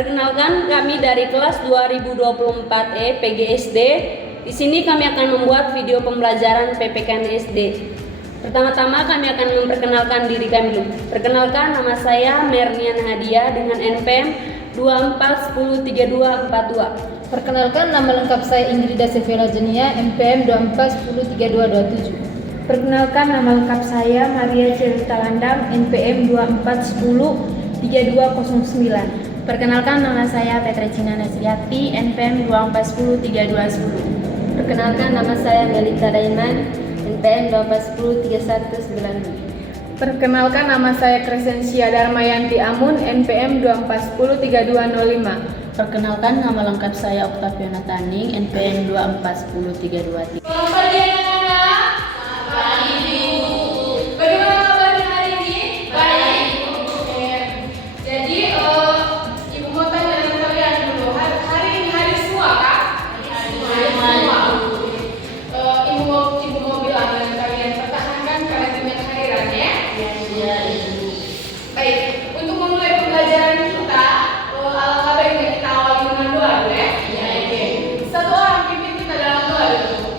Perkenalkan, kami dari kelas 2024E PGSD. Di sini kami akan membuat video pembelajaran PPKN SD. Pertama-tama kami akan memperkenalkan diri kami dulu. Perkenalkan, nama saya Mernian Hadia dengan NPM 24103242. Perkenalkan, nama lengkap saya Inggrida Sevela Jenia, NPM 24103227. Perkenalkan, nama lengkap saya Maria Cerita Landam, NPM 24103209. Perkenalkan, nama saya Petra Cina Nasriati, NPM 24103210. Perkenalkan, nama saya Melita Daiman, NPM 24103196. Perkenalkan, nama saya Crescentia Darmayanti Amun, NPM 24103205. Perkenalkan, nama lengkap saya Oktaviana Taning, NPM 24103223. Selamat pagi anak-anak. Selamat pagi Ibu. Bagaimana kabarnya hari ini? Baik. Oke. Jadi Ibu mau tanya dengan kalian dulu. Hari ini hari semua kah? Hari semua. Ibu mau bilang dengan kalian pertahankan karantina kehadiran ya? Iya Ibu. Baik. Untuk memulai pembelajaran kita, alangkah baiknya kita awali dengan doa dulu ya. Iya. Oke. Satu orang pimpin kita dalam doa dulu.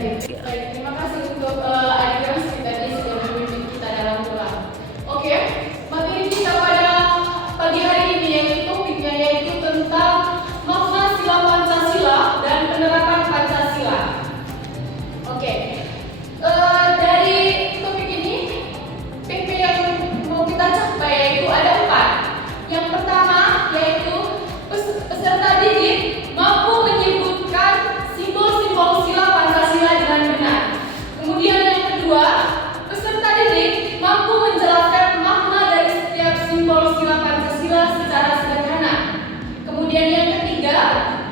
Baik, terima kasih untuk adik kelas kita tadi sudah memimpin kita dalam doa. Oke, materi kita pada pagi hari ini yaitu topiknya yaitu tentang makna sila Pancasila dan penerapan Pancasila. Oke, dari topik ini PP yang mau kita capai yaitu ada 4. Yang pertama yaitu peserta didik mampu menyebutkan simbol-simbol sila Pancasila dengan benar. Kemudian yang kedua, peserta didik mampu menjelaskan makna dari setiap simbol sila Pancasila secara sederhana. Kemudian yang ketiga,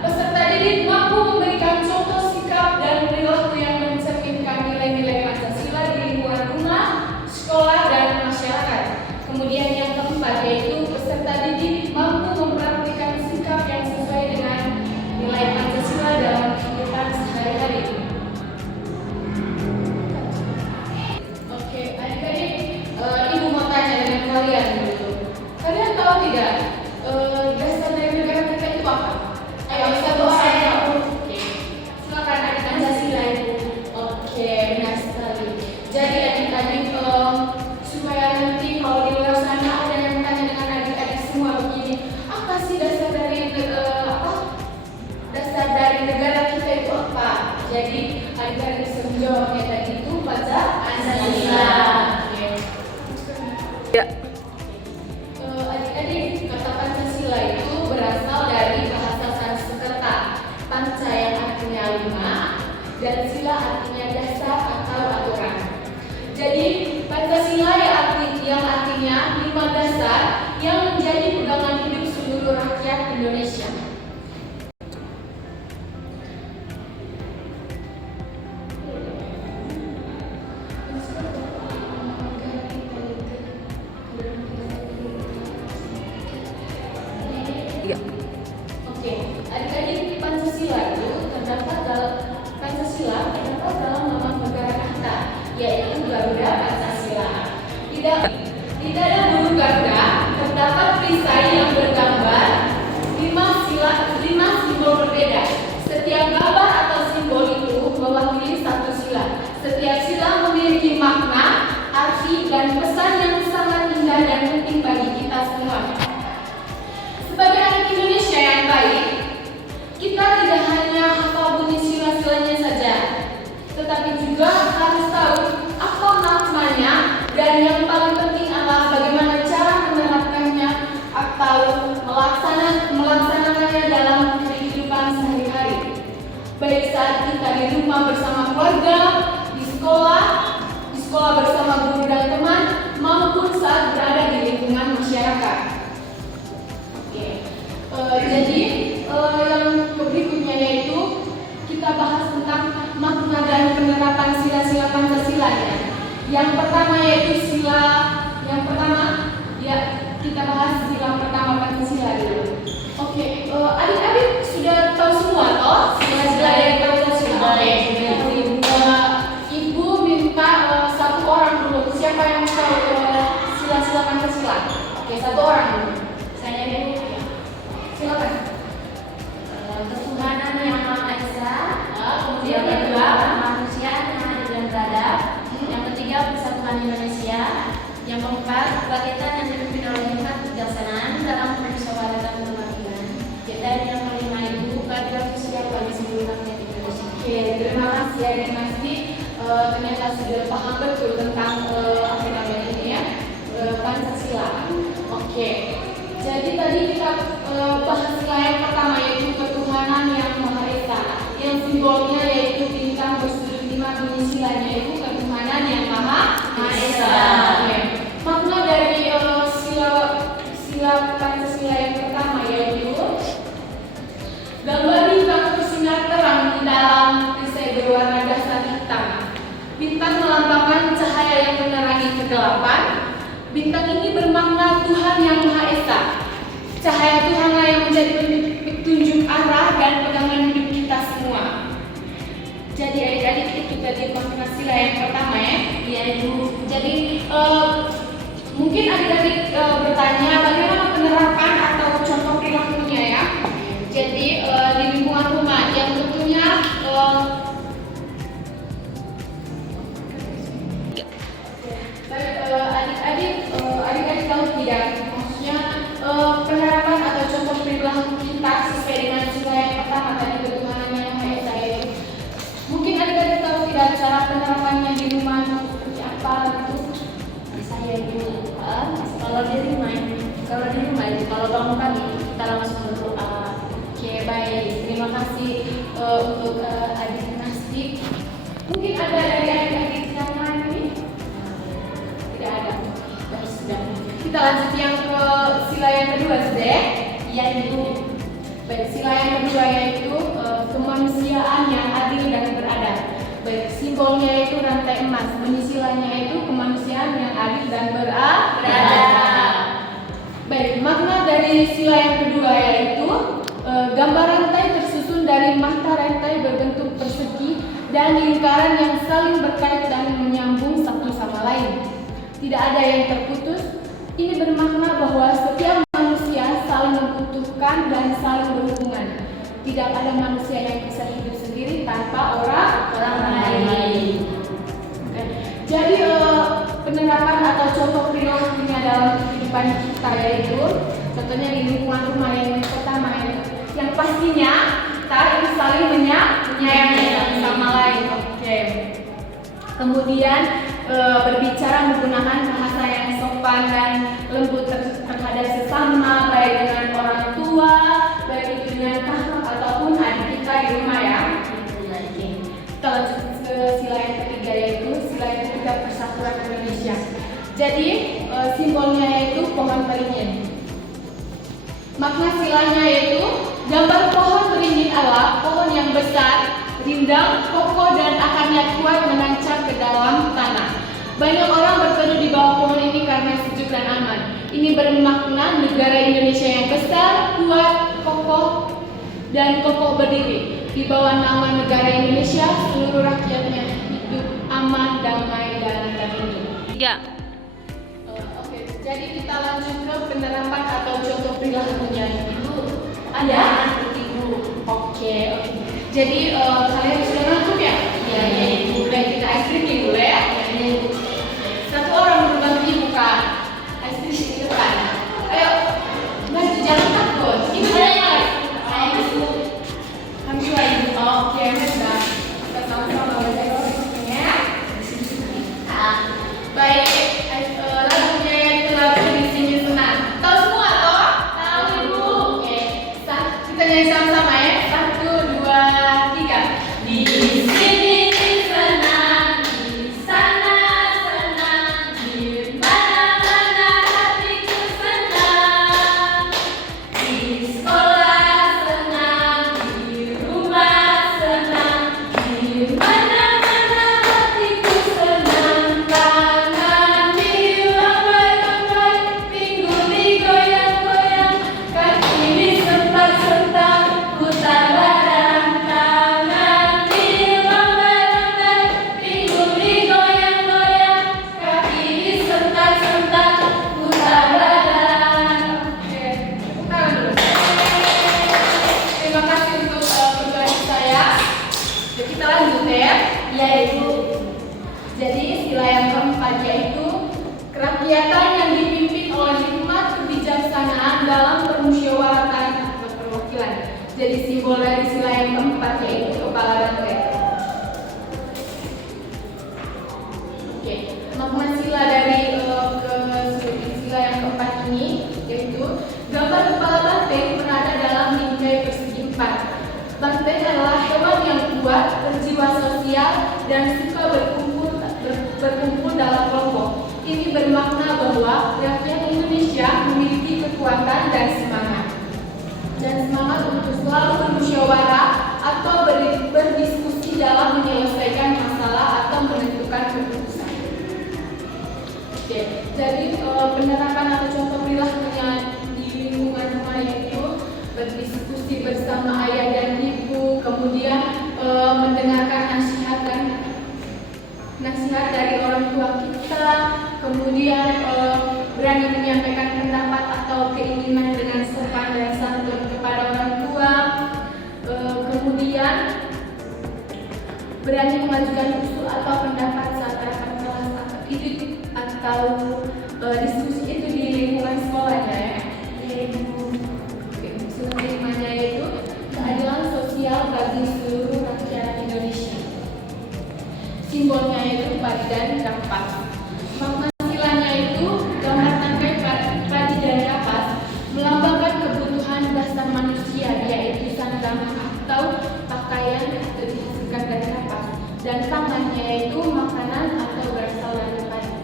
peserta didik mampu memberikan contoh sikap dan perilaku yang mencerminkan nilai-nilai Pancasila di lingkungan rumah, sekolah, dan masyarakat. Kemudian yang keempat yaitu peserta didik mampu mempraktikkan sikap yang sesuai dengan nilai Pancasila dalam kehidupan sehari-hari. Oke, adik-adik, Ibu mau tanya dengan kalian dulu. Kalian tahu tidak dasar dari negara kita itu apa? Ayo satu orang. Oke, silakan adik Pancasila Ibu. Oke, benar sekali. Jadi adik-adik supaya nanti kalau di luar sana ada yang tanya dengan adik-adik semua begini, apa sih dasar dari negara kita itu apa? Jadi adik-adik bisa menjawabnya tadi itu Pancasila. Oke. Ya. Adik-adik, kata Pancasila itu berasal dari bahasa Sanskerta. Panca yang artinya 5 dan sila artinya dasar atau aturan. Jadi Pancasila yang artinya 5 dasar yang menjadi pegangan hidup seluruh rakyat Indonesia. Iya. Oke, adik-adik, Pancasila terdapat dalam nama negara kita, yaitu Garuda Pancasila. Tidak ada huruf Garuda, terdapat perisai yang bergambar 5 simbol berbeda. Setiap gambar atau simbol itu mewakili satu sila. Setiap sila memiliki makna, arti, dan pesan yang sangat indah dan penting bagi kita semua. Sebagai anak Indonesia yang baik, kita tidak hanya hafal bunyi sila-silanya saja, tetapi juga harus tahu apa maknanya dan yang paling penting adalah bagaimana Yang pertama yaitu sila yang pertama, ya kita bahas sila pertama Pancasila dulu. Oke, adik-adik sudah tahu semua toh? Sila yang tahu semua. Ibu minta satu orang dulu. Siapa yang tahu sila-sila Pancasila? Oke, satu orang dulu. Saya dulu. Silakan. Ketuhanan yang Maha Esa. Kemudian Yang kedua, kedua, kemanusiaan yang adil dan beradab. Yang ketiga, persatuan Indonesia. Yang keempat, kebangkitan yang dipimpin oleh hikmat kebijaksanaan dalam permusyawaratan kebangsaan. Dan yang kelima itu, keadilan sosial bagi seluruh rakyat Indonesia. Oke, terima kasih ya Dek Masdi. Ternyata sudah paham betul tentang apa namanya ini ya, Pancasila. Oke, jadi tadi kita bahas sila yang pertama yaitu ketuhanan yang Maha Esa, yang simbolnya yaitu bintang bersudut 5, bunyi silanya yaitu ketuhanan yang Maha Esa. Oke. Makna dari sila Pancasila yang pertama yaitu gambar bintang bersinar terang di dalam perisai berwarna dasar hitam. Bintang melambangkan cahaya yang menerangi kegelapan. Bintang ini bermakna Tuhan yang Maha Esa. Cahaya Tuhanlah yang menjadi petunjuk arah dan pegangan hidup kita semua. Jadi adik-adik itu tadi makna sila yang pertama ya. Iya Ibu. Jadi mungkin adik-adik bertanya bagaimana penerapan atau contoh perilakunya ya. Jadi di lingkungan rumah yang tentunya adik-adik tahu tidak, maksudnya penerapan atau contoh perilaku kita sesuai dengan sila yang pertama tadi ketuhanan yang Maha Esa itu. Mungkin adik-adik tahu tidak cara penerapannya di rumah seperti apa gitu? Saya dulu. Kalau di rumah itu kalau bangun pagi kita langsung berdoa. Oke, baik. Terima kasih untuk adik Nasti. Mungkin ada dari adik-adik yang lain ini? Tidak ada. Baik, sudah. Kita lanjut yang ke sila yang kedua, sudah? Iya Ibu. Baik, sila yang kedua yaitu kemanusiaan yang adil dan beradab. Baik, simbolnya itu rantai emas. Bunyi silanya itu kemanusiaan yang adil dan beradab. Baik, makna dari sila yang kedua yaitu gambar rantai tersusun dari mahta rantai berbentuk persegi dan lingkaran yang saling berkait dan menyambung satu sama lain. Tidak ada yang terputus. Ini bermakna bahwa setiap manusia saling membutuhkan dan saling berhubungan. Tidak ada manusia yang bisa hidup sendiri tanpa orang lain. Oke. Jadi penerapan atau contoh perilakunya dalam kehidupan kita yaitu contohnya di lingkungan rumah yang pertama yang pastinya kita ini saling menyayangi satu sama lain. Oke. Kemudian berbicara menggunakan bahasa yang sopan dan lembut terhadap sesama, baik dengan orang tua, baik itu dengan kakak ataupun adik kita di rumah ya. Kita lanjut ke sila yang ketiga yaitu sila yang ketiga persatuan Indonesia. Jadi simbolnya yaitu pohon beringin. Makna silanya yaitu gambar pohon beringin adalah pohon yang besar, rindang, kokoh dan akarnya kuat menancap ke dalam tanah. Banyak orang berteduh di bawah pohon ini karena sejuk dan aman. Ini bermakna negara Indonesia yang besar, kuat, kokoh dan kokoh berdiri. Di bawah nama negara Indonesia, seluruh rakyatnya hidup aman, damai dan terlindung. 3. Oke, jadi kita lanjut ke penerapan atau contoh perilakunya. Ibu ada? Ibu. Oke. Jadi kalian sudah nangkep ya? Iya. Ibu. Baik, kita ice cream dulu ya. Iya. Satu orang berbagi buka ice cream di depan. Ayo, bantu jangan takut. Ini saya masuk. Kami dua ibu. Oke, sudah. Kita sama-sama belajar ya. Baik. Lagunya yang lagu di sini senang. Tahu semua toh? Tahu Ibu. Oke. Kita nyanyi sama-sama ya. 1, 2, 3. keempat yaitu kerakyatan yang dipimpin oleh hikmat kebijaksanaan dalam permusyawaratan atau perwakilan. Jadi simbol dari sila yang keempat yaitu kepala banteng. Oke, makna sila dari sila yang keempat ini yaitu gambar kepala banteng berada dalam bingkai persegi 4. Banteng adalah hewan yang kuat, berjiwa sosial, dan suka berkumpul dalam kelompok. Ini bermakna bahwa rakyat Indonesia memiliki kekuatan dan semangat untuk selalu bermusyawarah atau berdiskusi dalam menyelesaikan masalah atau menentukan keputusan. Oke, jadi penerapan atau contoh perilakunya di lingkungan rumah yaitu berdiskusi bersama ayah dan ibu, kemudian mendengarkan nasihat dari orang tua kita, kemudian berani menyampaikan pendapat atau keinginan dengan sopan dan santun kepada orang tua, kemudian berani mengajukan usul atau pendapat saat rapat kelas atau diskusi itu di lingkungan sekolahnya ya. Kelimanya yaitu keadilan sosial bagi seluruh rakyat Indonesia. Simbolnya yaitu padi dan kapas. Makna silanya itu gambar tangkai padi dan kapas melambangkan kebutuhan dasar manusia yaitu sandang atau pakaian atau dihasilkan dari kapas, dan tangannya yaitu makanan atau berasal dari padi.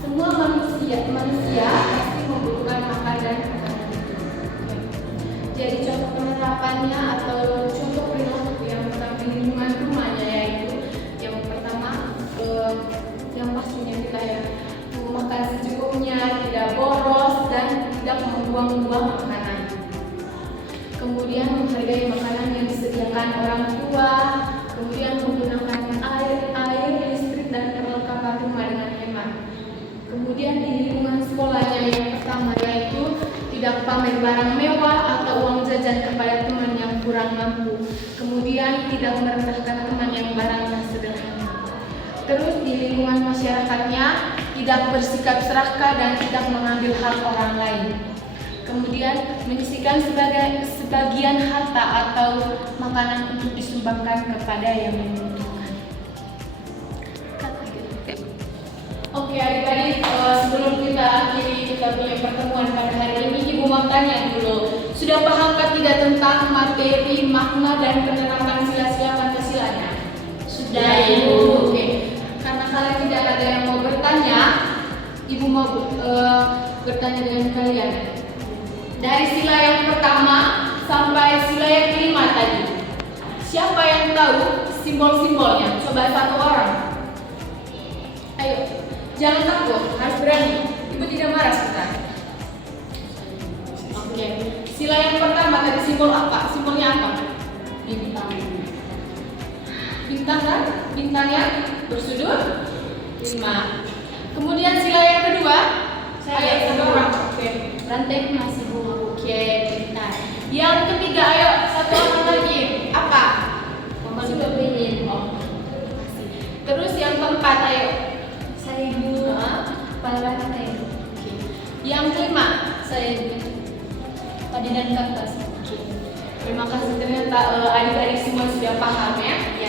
Semua manusia pasti membutuhkan makan dan makanan. Jadi contoh penerapannya atau contoh perilaku yang pertama di lingkungan rumahnya yaitu yang pertama yang pastinya kita ya makan secukupnya, tidak boros dan tidak membuang-buang makanan. Kemudian menghargai makanan yang disediakan orang tua, kemudian menggunakan air, listrik dan perlengkapan rumah dengan hemat. Kemudian di lingkungan sekolahnya yang pertama yaitu tidak pamer barang mewah atau uang jajan kepada teman yang kurang mampu. Kemudian tidak merendahkan teman yang barangnya sederhana. Terus di lingkungan masyarakatnya tidak bersikap serakah dan tidak mengambil hak orang lain. Kemudian menyisihkan sebagian harta atau makanan untuk disumbangkan kepada yang membutuhkan. Oke adik-adik, sebelum kita akhiri kita punya pertemuan pada hari ini, Ibu mau tanya dulu, sudah paham tidak tentang materi, makna, dan penerapan sila-sila Pancasilanya? Sudah Ibu. Oke, karena kalian tidak ada yang mau bertanya, Ibu mau bertanya dengan kalian. Dari sila yang pertama sampai sila yang kelima tadi, siapa yang tahu simbol-simbolnya? Coba satu orang. Ayo. Jangan takut, harus berani. Ibu tidak marah sebentar. Oke. Sila yang pertama tadi simbol apa? Simbolnya apa? Bintang. Bintang kan? Bintangnya bersudut 5. Kemudian sila yang kedua, ayo satu orang. Oke. Rantai masih bunga. Oke, bintang. Yang ketiga, ayo satu orang lagi. Apa? Masih kepingin. Oh. Terus yang keempat, ayo. Saya ibu Palrantai. Yang kelima, Saya padi dan kapas. terima kasih ternyata adik-adik semua sudah paham ya. Ya,